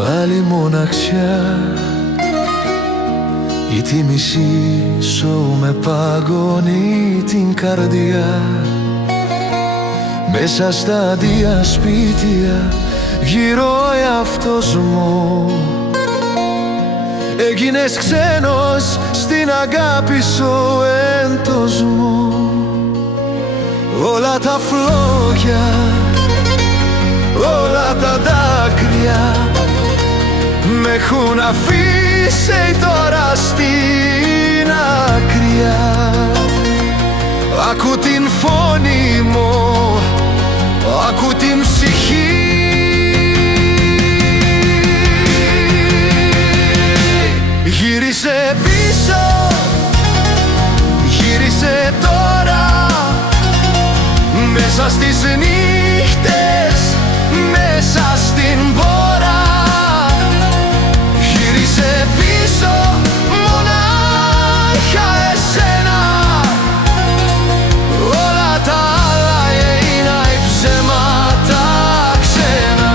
πάλι μοναξιά. Η τίμησή σου με παγώνει την καρδιά. Μέσα στα διασπίτια γύρω εαυτός μου. Έγινες ξένος στην αγάπη σου έντος μου. Όλα τα φλόγια, όλα τα δάκρυα μ' έχουν αφήσει τώρα στην άκρια. Ακού την φωνή μου, ακού την ψυχή. Γύρισε πίσω, γύρισε τώρα. Μέσα στις νύχτες, μέσα στην πόρα. Γύρισε πίσω, μονάχα εσένα. Όλα τα άλλα είναι ψέματα ξένα.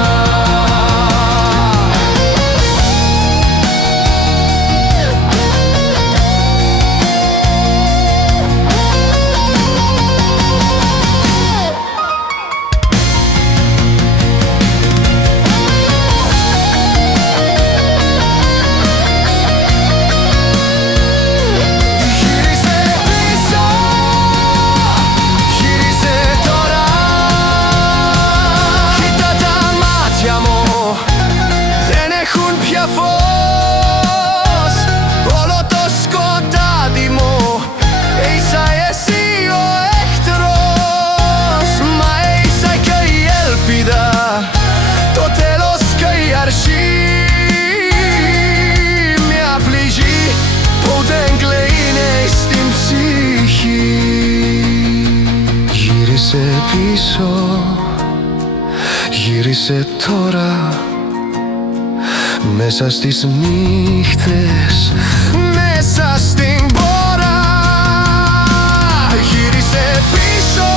Φως, όλο το σκοτάδι μου. Είσαι εσύ ο εχθρός, μα είσαι και η ελπίδα, το τέλος και η αρχή. Μια πληγή που δεν κλείνει στην ψυχή. Γύρισε πίσω, γύρισε τώρα. Μέσα στις νύχτες, μέσα στην πόρα. Γύρισε πίσω,